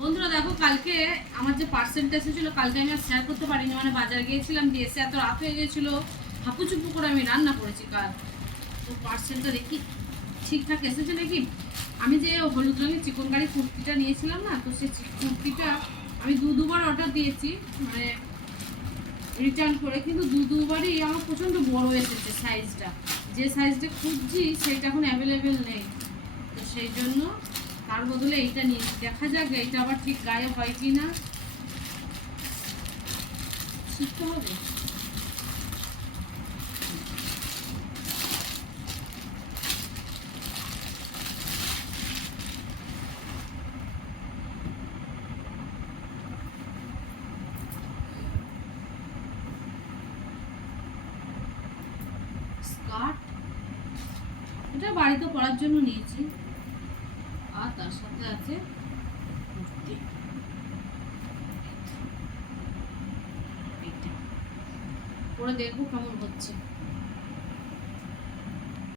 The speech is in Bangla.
বন্ধুরা দেখো, কালকে আমার যে পার্সেলটা এসেছিলো কালকে আমি আর শেয়ার করতে পারিনি, মানে বাজারে গিয়েছিলাম, দিয়ে এসে এত রাত হয়ে গিয়েছিলো, হাঁপুচুপু করে আমি রান্না করেছি কাল। তো পার্সেলটা দেখি ঠিকঠাক এসেছে নাকি। আমি যে হলুদ রঙের চিকন কারি কুর্তিটা নিয়েছিলাম না, তো সেই কুর্তিটা আমি দুবার অর্ডার দিয়েছি, মানে রিটার্ন করে, কিন্তু দুবারই আমার প্রচণ্ড বড় এসেছে সাইজটা। যে সাইজটা খুঁজছি সেইটা এখন অ্যাভেলেবেল নেই, তো সেই জন্য তার বদলে এইটা নিয়ে দেখা যাক এইটা আবার ঠিক গায়ে হয় কি না, শিখতে হবে। স্কার্ট, এটা বাড়িতে পরার জন্য নিয়েছি, আর তার সাথে আছে কুর্তি। পরে দেখবো কেমন হচ্ছে।